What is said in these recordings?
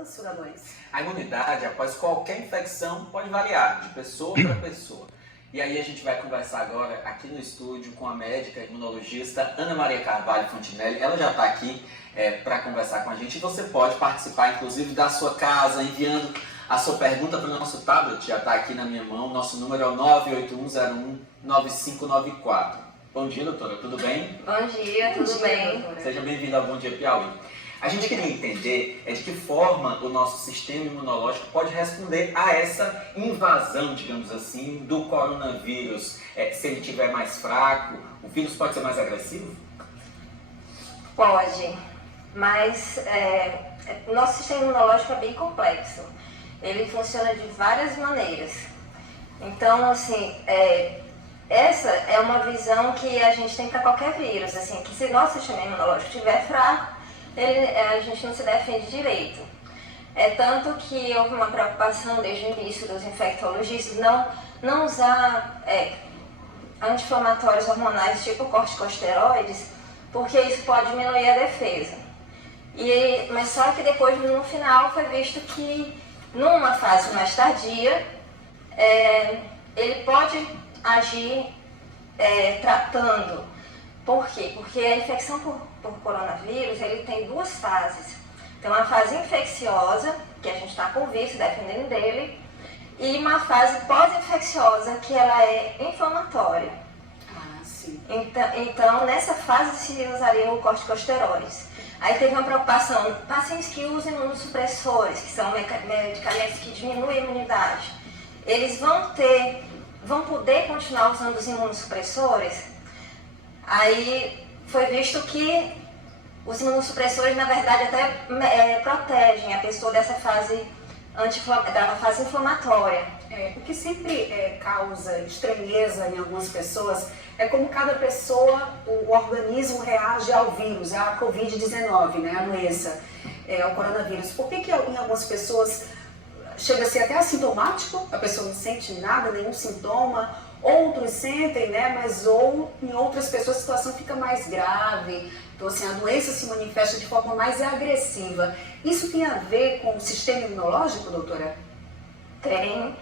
avanço da doença? A imunidade, após qualquer infecção, pode variar de pessoa para pessoa. E aí a gente vai conversar agora aqui no estúdio com a médica imunologista Ana Maria Carvalho Fontinelli. Ela já está aqui para conversar com a gente. E você pode participar, inclusive, da sua casa, enviando a sua pergunta para o nosso tablet. Já está aqui na minha mão. Nosso número é o 981019594. Bom dia, doutora. Tudo bem? Bom dia, tudo bem? Doutora. Seja bem-vinda ao Bom Dia Piauí. A gente queria entender de que forma o nosso sistema imunológico pode responder a essa invasão, digamos assim, do coronavírus. Se ele estiver mais fraco, o vírus pode ser mais agressivo? Pode, mas o nosso sistema imunológico é bem complexo. Ele funciona de várias maneiras. Então, assim, essa é uma visão que a gente tem para qualquer vírus, assim, que se nosso sistema imunológico estiver fraco, a gente não se defende direito. Tanto que houve uma preocupação desde o início dos infectologistas não usar anti-inflamatórios hormonais tipo corticosteroides, porque isso pode diminuir a defesa. Mas só que depois, no final, foi visto que numa fase mais tardia, ele pode agir tratando. Por quê? Porque a infecção por coronavírus, ele tem duas fases. Tem uma fase infecciosa, que a gente está com o vírus, defendendo dele, e uma fase pós-infecciosa, que ela é inflamatória. Ah, sim. Então, nessa fase se usariam corticosteroides. Aí teve uma preocupação, pacientes que usam imunossupressores, que são medicamentos que diminuem a imunidade, eles vão poder continuar usando os imunossupressores? Aí foi visto que os imunossupressores, na verdade, até protegem a pessoa dessa fase da fase inflamatória. O que sempre causa estranheza em algumas pessoas é como cada pessoa, o organismo reage ao vírus, à Covid-19, né, a doença, ao coronavírus. Por que em algumas pessoas chega a ser até assintomático, a pessoa não sente nada, nenhum sintoma, outros sentem, né, mas em outras pessoas a situação fica mais grave. Então, assim, a doença se manifesta de forma mais agressiva. Isso tem a ver com o sistema imunológico, doutora? Tem,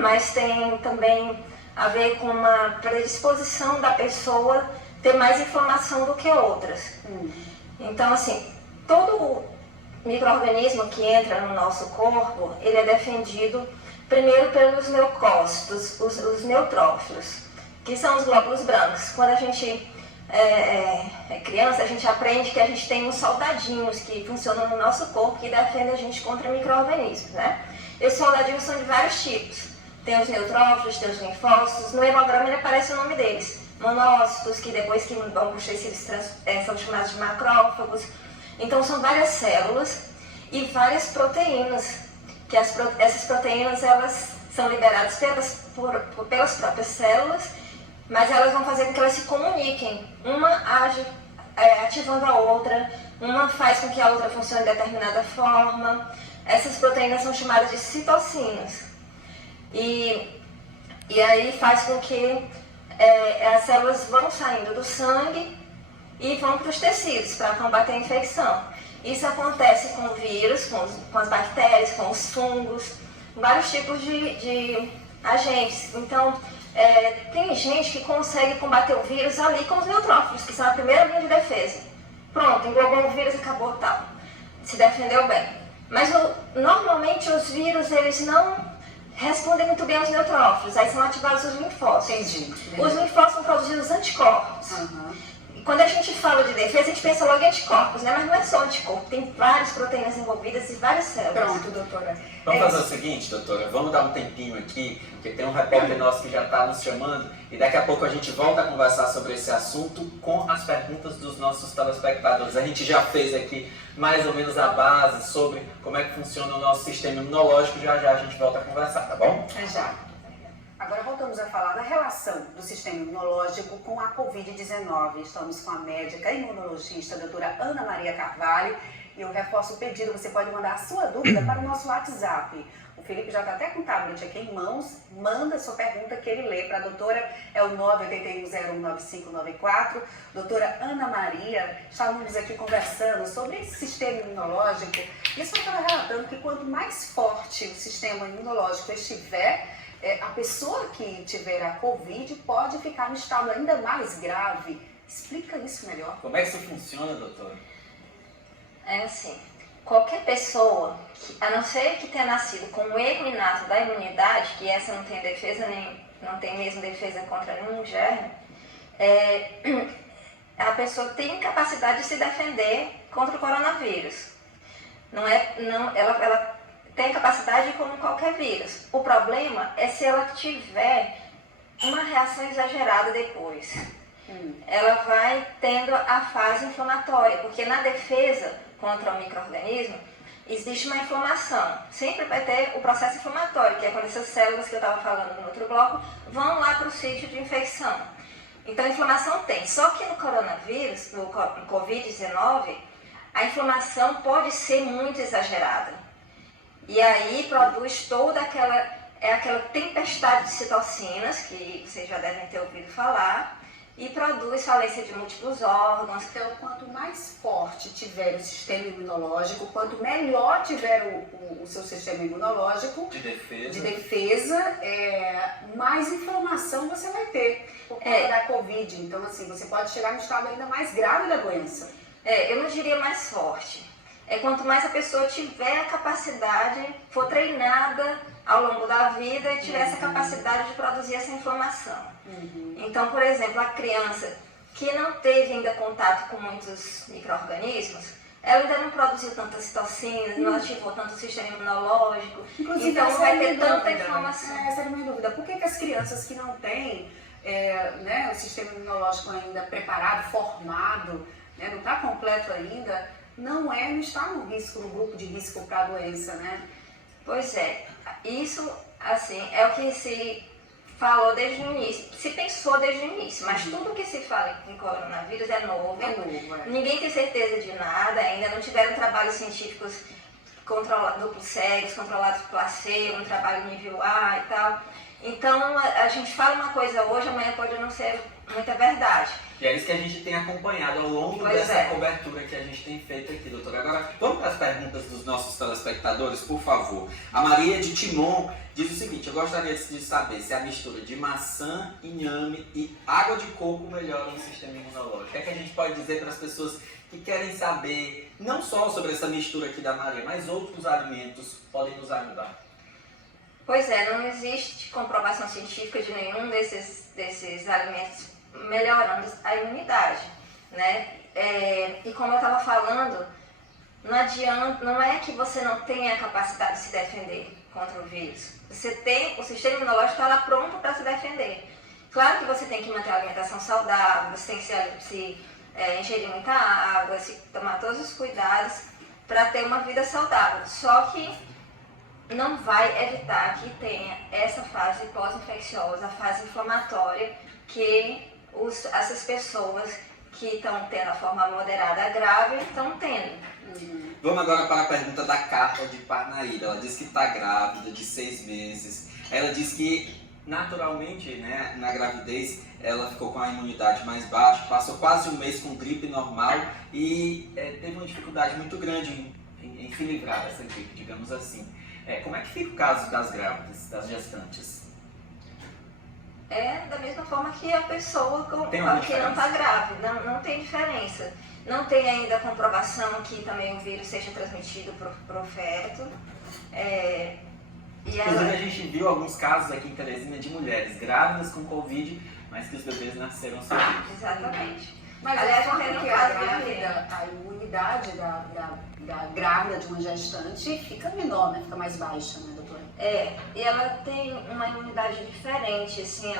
mas tem também a ver com uma predisposição da pessoa ter mais inflamação do que outras. Então, assim, todo micro-organismo que entra no nosso corpo, ele é defendido primeiro pelos leucócitos, os neutrófilos, que são os glóbulos brancos. Quando a gente é criança, a gente aprende que a gente tem uns soldadinhos que funcionam no nosso corpo, que defendem a gente contra micro-organismos, né? Esses soldadinhos são de vários tipos. Tem os neutrófilos, tem os linfócitos. No hemograma ele aparece o nome deles. Monócitos, que depois que vão para os tecidos são chamados de macrófagos. Então são várias células e várias proteínas, que essas proteínas elas são liberadas pelas próprias células, mas elas vão fazer com que elas se comuniquem. Uma age ativando a outra, uma faz com que a outra funcione de determinada forma. Essas proteínas são chamadas de citocinas. E aí faz com que as células vão saindo do sangue e vão para os tecidos para combater a infecção. Isso acontece com o vírus, com as bactérias, com os fungos, vários tipos de agentes. Então, tem gente que consegue combater o vírus ali com os neutrófilos, que são a primeira linha de defesa. Pronto, englobou o vírus, acabou, tal. Se defendeu bem. Mas normalmente os vírus, eles não respondem muito bem aos neutrófilos, aí são ativados os linfócitos. Entendi. Os linfócitos vão produzir os anticorpos. Quando a gente fala de defesa, a gente pensa logo em anticorpos, né? Mas não é só anticorpo, tem várias proteínas envolvidas e várias células. Pronto, doutora. Vamos fazer o seguinte, doutora, vamos dar um tempinho aqui, porque tem um repórter nosso que já está nos chamando, e daqui a pouco a gente volta a conversar sobre esse assunto com as perguntas dos nossos telespectadores. A gente já fez aqui mais ou menos a base sobre como é que funciona o nosso sistema imunológico, já a gente volta a conversar, tá bom? Já. Agora voltamos a falar da relação do sistema imunológico com a Covid-19. Estamos com a médica imunologista, a doutora Ana Maria Carvalho, E eu reforço o pedido, você pode mandar a sua dúvida para o nosso WhatsApp. O Felipe já está até com o tablet aqui em mãos, manda a sua pergunta que ele lê para a doutora, é o 981019594. Doutora Ana Maria, estávamos aqui conversando sobre esse sistema imunológico, e eu estava relatando que quanto mais forte o sistema imunológico estiver, a pessoa que tiver a Covid pode ficar no estado ainda mais grave. Explica isso melhor. Como é que isso funciona, doutora? É assim, qualquer pessoa, a não ser que tenha nascido com o erro inato da imunidade, que essa não tem defesa, não tem mesmo defesa contra nenhum germe, a pessoa tem capacidade de se defender contra o coronavírus. Ela tem capacidade como qualquer vírus. O problema é se ela tiver uma reação exagerada depois. Ela vai tendo a fase inflamatória, porque na defesa contra o micro-organismo existe uma inflamação. Sempre vai ter o processo inflamatório, que é quando essas células que eu estava falando no outro bloco vão lá para o sítio de infecção. Então a inflamação tem, só que no coronavírus, no Covid-19, a inflamação pode ser muito exagerada. E aí produz toda aquela tempestade de citocinas, que vocês já devem ter ouvido falar, e produz falência de múltiplos órgãos. Então, quanto mais forte tiver o sistema imunológico, quanto melhor tiver o seu sistema imunológico De defesa, mais inflamação você vai ter por conta da Covid. Então, assim, você pode chegar no estado ainda mais grave da doença. Eu não diria mais forte. Quanto mais a pessoa tiver a capacidade, for treinada ao longo da vida e tiver essa capacidade de produzir essa inflamação. Então, por exemplo, a criança que não teve ainda contato com muitos micro-organismos, ela ainda não produziu tantas citocinas, não ativou tanto o sistema imunológico, Inclusive, então não vai ter tanta dúvida, inflamação. Essa era a minha dúvida. Por que as crianças que não têm o sistema imunológico ainda preparado, formado, não está completo ainda, não está no grupo de risco para a doença, né? Pois é, isso assim é o que se falou desde o início, se pensou desde o início, mas tudo que se fala em coronavírus é novo. Ninguém tem certeza de nada, ainda não tiveram trabalhos científicos duplos cegos, controlados por placebo, um trabalho nível A e tal. Então a gente fala uma coisa hoje, amanhã pode não ser muita verdade. E é isso que a gente tem acompanhado ao longo dessa cobertura que a gente tem feito aqui, doutora. Agora, vamos para as perguntas dos nossos telespectadores, por favor. A Maria de Timon diz o seguinte: eu gostaria de saber se a mistura de maçã, inhame e água de coco melhora o sistema imunológico. O que é que a gente pode dizer para as pessoas que querem saber, não só sobre essa mistura aqui da Maria, mas outros alimentos podem nos ajudar? Pois é, não existe comprovação científica de nenhum desses alimentos melhorando a imunidade, né? E como eu estava falando, não adianta, não é que você não tenha a capacidade de se defender contra o vírus. Você tem, o sistema imunológico está lá pronto para se defender. Claro que você tem que manter a alimentação saudável, você tem que se ingerir muita água, se tomar todos os cuidados para ter uma vida saudável. Só que não vai evitar que tenha essa fase pós-infecciosa, a fase inflamatória, que essas pessoas que estão tendo a forma moderada a grave estão tendo. Vamos agora para a pergunta da Carla de Parnaíba. Ela diz que está grávida de 6 meses. Ela diz que naturalmente, né, na gravidez, ela ficou com a imunidade mais baixa, passou quase um mês com gripe normal e teve uma dificuldade muito grande em se livrar dessa gripe, digamos assim. Como é que fica o caso das grávidas, das gestantes? Da mesma forma que a pessoa que não está grávida, não tem diferença. Não tem ainda comprovação que também o vírus seja transmitido para o feto. Inclusive a gente viu alguns casos aqui em Teresina de mulheres grávidas com Covid, mas que os bebês nasceram sem vírus. Exatamente. Mas aliás, a imunidade da grávida de uma gestante fica menor, né? Fica mais baixa, né, doutora? E ela tem uma imunidade diferente, assim,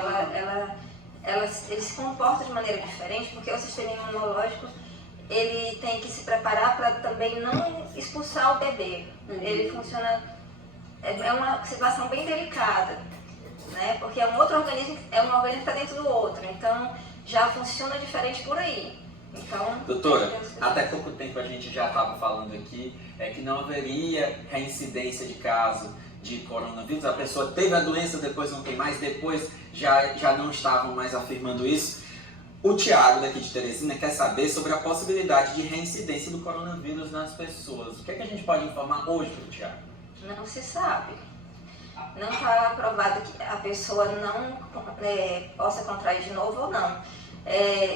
ela se comporta de maneira diferente, porque o sistema imunológico ele tem que se preparar para também não expulsar o bebê. Ele funciona, é uma situação bem delicada, né? Porque é um outro organismo, é um organismo que está dentro do outro, então já funciona diferente por aí. Então, Doutora, até pouco tempo a gente já estava falando aqui que não haveria reincidência de caso de coronavírus. A pessoa teve a doença, depois não tem mais, depois já não estavam mais afirmando isso. O Tiago, daqui de Teresina, quer saber sobre a possibilidade de reincidência do coronavírus nas pessoas. O que é que a gente pode informar hoje para o Tiago? não se sabe. Não está provado que a pessoa não possa contrair de novo ou não.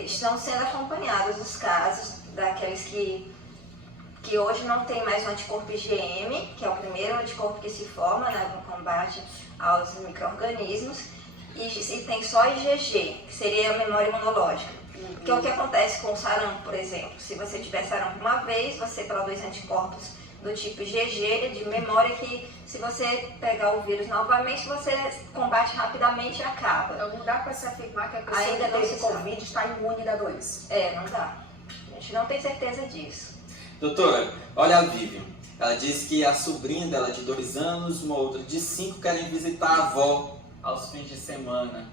Estão sendo acompanhados os casos daqueles que hoje não tem mais o anticorpo IgM, que é o primeiro anticorpo que se forma, né, no combate aos micro-organismos, e tem só IgG, que seria a memória imunológica. Que é o que acontece com o sarampo, por exemplo. Se você tiver sarampo uma vez, você produz anticorpos do tipo IgG, de memória, que se você pegar o vírus novamente, você combate rapidamente e acaba. Então não dá para se afirmar que a pessoa Ainda que não teve se sabe. Covid está imune da doença. Não dá. A gente não tem certeza disso. Doutora, olha a Vivian. Ela disse que a sobrinha dela de 2 anos, uma outra de 5, querem visitar a avó aos fins de semana.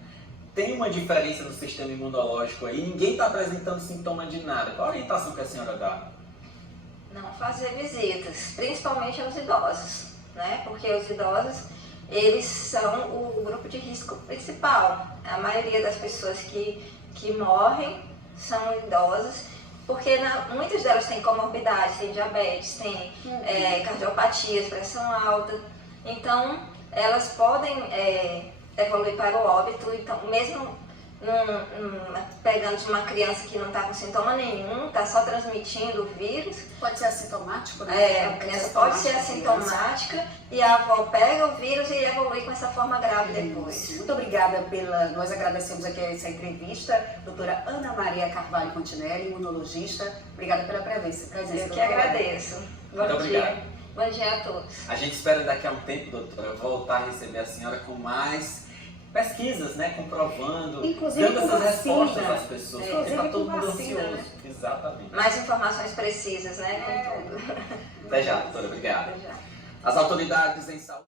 Tem uma diferença no sistema imunológico aí? Ninguém está apresentando sintoma de nada. Qual a orientação que a senhora dá? Não fazer visitas, principalmente aos idosos, né? Porque os idosos, eles são o grupo de risco principal. A maioria das pessoas que morrem são idosos, porque muitas delas têm comorbidades, têm diabetes, têm cardiopatias, pressão alta. Então, elas podem evoluir para o óbito. Então, mesmo pegando de uma criança que não está com sintoma nenhum, está só transmitindo o vírus. Pode ser assintomático, né? A criança pode ser assintomática e a avó pega o vírus e evolui com essa forma grave depois. Muito obrigada nós agradecemos aqui essa entrevista, doutora Ana Maria Carvalho Fontinelli, imunologista. Obrigada pela presença. Eu que doutora. agradeço. Muito obrigado. Bom dia a todos. A gente espera daqui a um tempo, doutora, voltar a receber a senhora com mais pesquisas, né, comprovando, Inclusive dando com essas vacina. respostas às pessoas, porque Inclusive está todo com mundo vacina, ansioso. né? Exatamente. Mais informações precisas, né? Com tudo. Até já, doutora. Obrigado. Até já. As autoridades em saúde